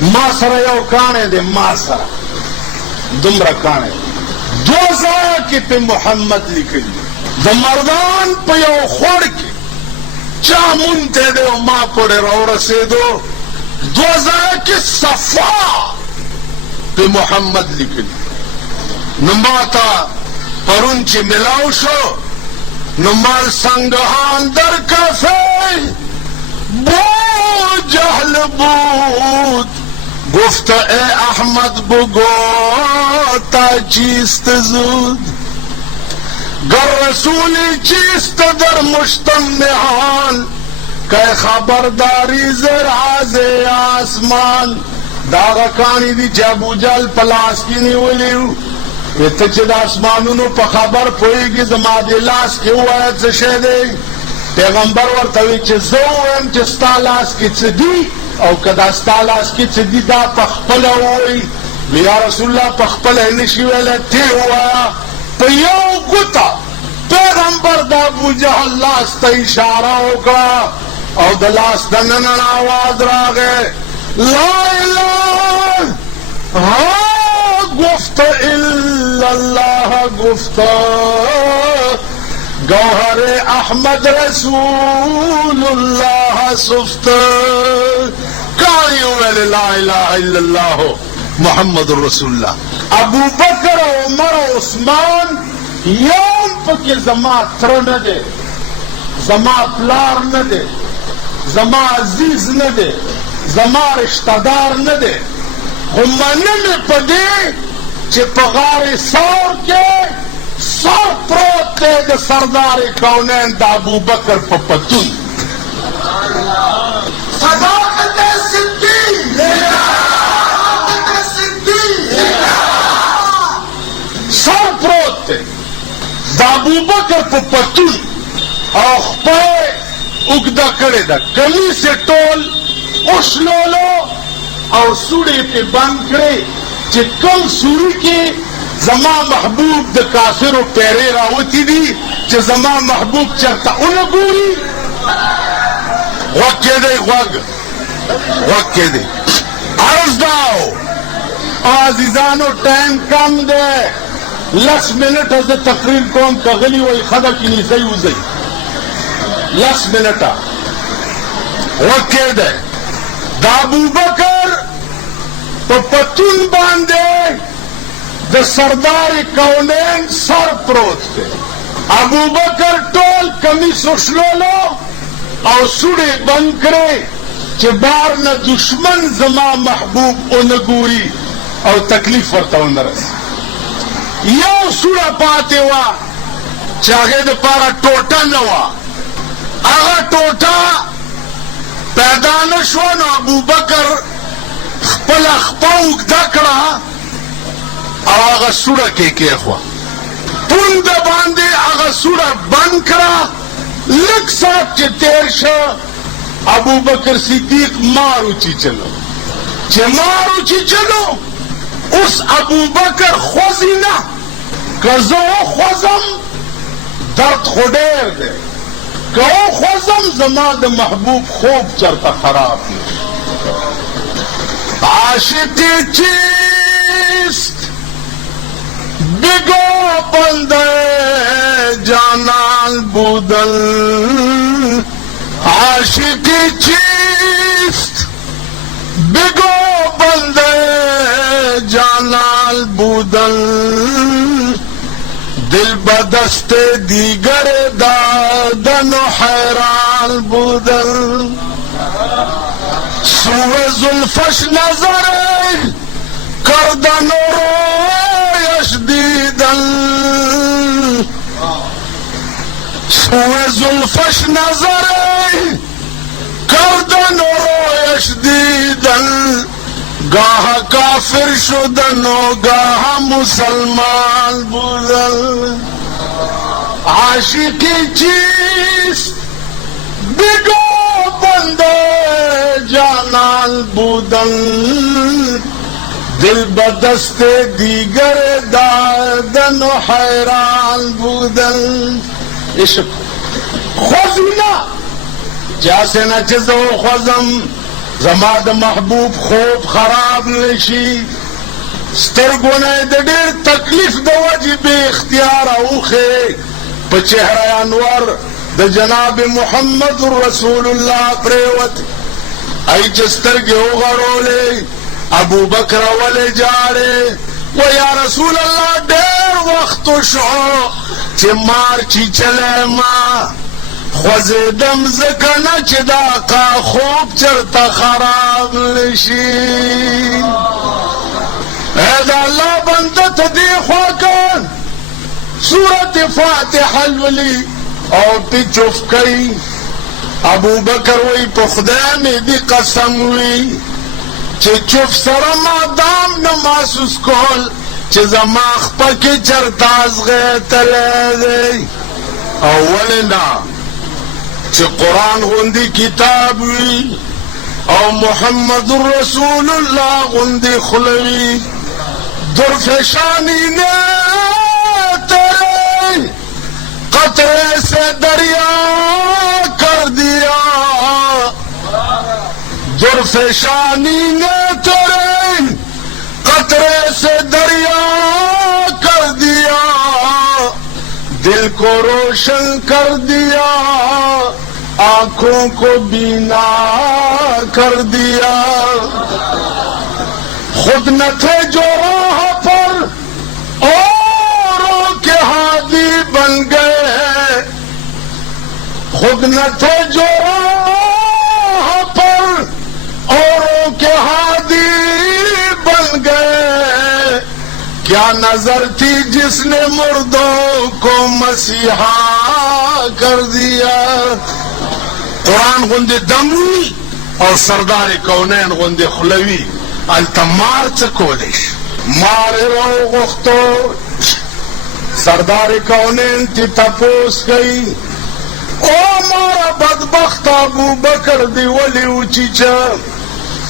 ما سره یو کاڼی دی ما سره دومره کاڼی 2000 کې په محمد لیکلی د مردان په یو خوړ کې چا مونته دی او ما پورې راورسېدو 2000 کې صفا په محمد لیکلی نو ما ته پرون چې ملاو شو نو مال سنگهان در کافه بو جهل بود گفت ای احمد بگو تا چیست زود گر رسولی چیست در مجتمعان که خبرداری زراز آسمان داغا کانی دی چه ابو جهل پلاس کی نیولیو ته چې د اسمانونو په خبر پوهېږي زما د لاس کې ووایه څه شی دی پیغمبر ورته وایي چې زه ووایم چې ستا لاس کې څه دي او که دا ستا لاس کې څه دي دا په خپله ووایي نو یا رسول الله په خپله یې نشي ویلی ته یې ووایه په یو ګوته پیغمبر د ابوجهل لاس ته اشاره وکړه او د لاس دننه آواز راغی لا اله گفت الا الله گفت گوهر احمد رسول الله سفت کانی ویل لا اله الا الله محمد رسول الله ابو بکر عمر عثمان یوم پکې زما تر نه دی زما پلار نه دی زما عزیز نه دی زما رشتہ دار نه دی خو منل په دې چې په غار ثور کې سر پروت دی د سردار کونین د ابوبکر په پتون صداقت صدیق سر پروت دی د ابوبکر په پتون او خپل اوږده کړې ده کمیس یې ټول اوښلولو او سوڑے پہ بند کرے چې کم سوری کې زما محبوب د کافرو پیرے راوتی دی چې زما محبوب چرته اونه ګوري غوږ کې دی غوږ کې دی عرض داو عزیزانو ټایم کم دی 10 منټه زه تقریر کوم که غلي وای ښه ده چې نیزی وځئ 10 منټه غوږ کې دی د ابوبکر په پتون باندې د سردار کونین سر پروت دی ابوبکر ټول کمیس وشلولو او سوړې بند کړې چې بار نه دشمن زما محبوب ونه ګوري او تکلیف ورته ونه رسي یو سوړه پاتې وه چې هغې دپاره ټوټه نه وه هغه ټوټه پیدا نشو نو ابوبکر خپله خپه اوږده کړه او هغه سوړه کې کېښوه پونده باندې هغه سوړه بند کړه لږ ساعت چې تېر شه ابوبکر صدیق مار وچیچلو چې مار وچیچلو اوس ابوبکر خوځي نه که زه وخوځم درد خو ډېر دی که وخوځم زما د محبوب خوب چرته خراب نشي عاشقی چیست بگو بنده جانان بودن عاشقی چیست بگو بنده جانان بودن دل بدست دیگر دادن و حیران بودن سوی زلفش نظر کردن و رویش دیدن سوی زلفش نظر کردن و رویش دیدن گاه کافر شدن و گاه مسلمان بودن عاشقی چیست بگو بنده جانان بودن دل بدست دیگر دادن و حیران بودن عشق خوزینا جاسه نا چیزو خوزم زما د محبوب خوب خراب نشي سترګونه د ډېر تکلیف د وجې بې اختیاره اوښې په چهره انور د جناب محمد رسول الله پرېوتې ای چې سترګې وغړولې ابو بکر ولې جاړې و یا رسول الله ډېر وخت شو چې مار چیچلی ما خوځېدم ځکه نه چې د آقا خوب چرته خراب نشي اے د الله بنده ته دې خوا که سورت فاتحه لولي او پې چوف کوي ابو بکر وی په خدای مې دې قسم وي چې چوف سره ما دام نه محسوس کول چې زما خپه کې چرته ازغېتلی دی او ولې نه چې قرآن غوندې کتاب وي او محمد رسول الله غوندې خوله وي درفشانی نے تیرے قطرے سے دریا کر دیا درفشانی نے تیرے قطرے سے دریا کر دیا دل کو روشن کر دیا آنکھوں کو بینا کر دیا خود نہ تھے جو راہ پر اوروں کے ہادی بن گئے خود نہ تھے جو راہ پر اوروں کے ہادی بن گئے کیا نظر تھی جس نے مردوں کو مسیحا کر دیا قرآن غندے دموی اور سردار کونین غندے خلوی الته مار څه کولی شي مار یې راوغوښتو سردار کونین تی تپوس کوي او ماره بدبخت ابو بکر دی ولې وچیچه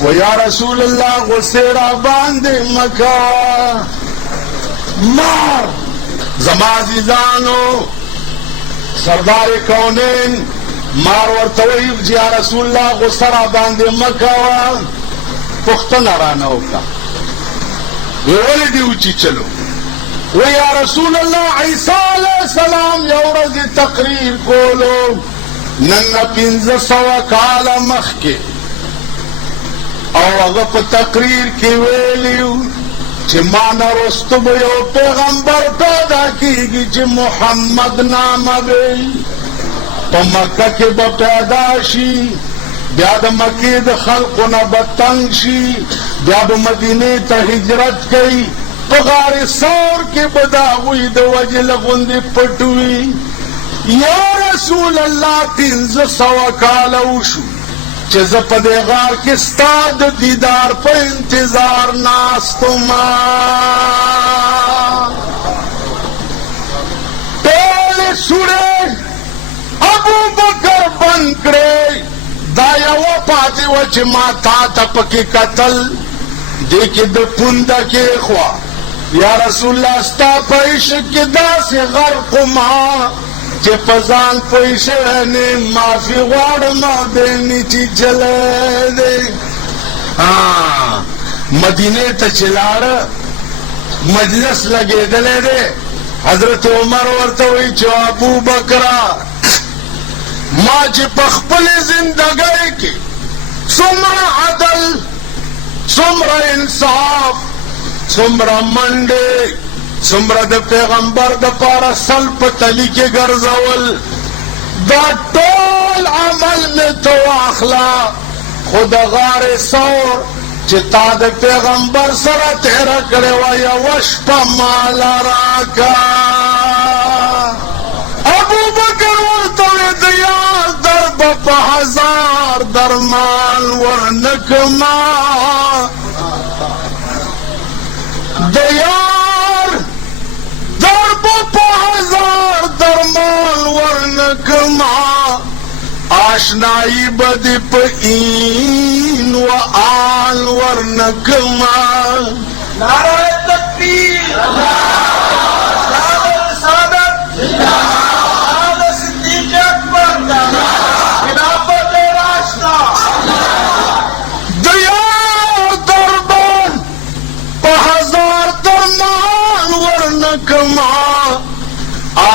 و یا رسول الله غصې را باندې مه کوه مار زما عزیزانو سردار کونین مار ورته وایي چې یا رسول الله غصه را باندې مه کوه پختنه رانه وکړه وی ولې دې وچیچلو و یا رسول الله عیسی علیه السلام یو ورځ تقریر کولو نن نه 1500 کاله مخکې او هغه په تقریر کې ویلي چې ما نه وروسته به یو پیغمبر پیدا کېږي چې محمد نامه به په مکه کې به پیدا شي بیا د مکې د خلقو نه به تنګ شي بیا به مدینې ته هجرت کوي په غار ثور کې به د هغوی د وجې له غوندې پټ وي یا رسول الله 1500 کاله وشو چې زه په دې غار کې ستا د دیدار په انتظار ناست ومه ټولې سوړې ابو بکر بند کړې دا یوه پاتې وه چې ما تا ته پکې کتل دې کې د پونده کېښوه یا رسول الله ستا په عشق کې داسې غرق ما چې په ځان پوه شوی نه معافي غواړم بېلني چیچلی دی مدینې ته چې لاړه مجلس لګېدلی دی حضرت عمر ورته وایي چې ابو بکره ما چې په خپلې زندګۍ کې څومره عدل څومره انصاف څومره منډې څومره د پیغمبر دپاره سل په تلي کې ګرځول دا ټول عمل مې ته واخله خو د غارې ثور چې تا د پیغمبر سره تېره کړې وه یوه شپه ماله راکه ابو بکر ورته وې د یار در به په 1000 درمان ورنکما د یار در به په 1000 درمان ورنکما آشنایی به دې په این و آن ورنکما نعره تکبیر نعره رسالت نعره صدیق اکبر خلافت راشدہ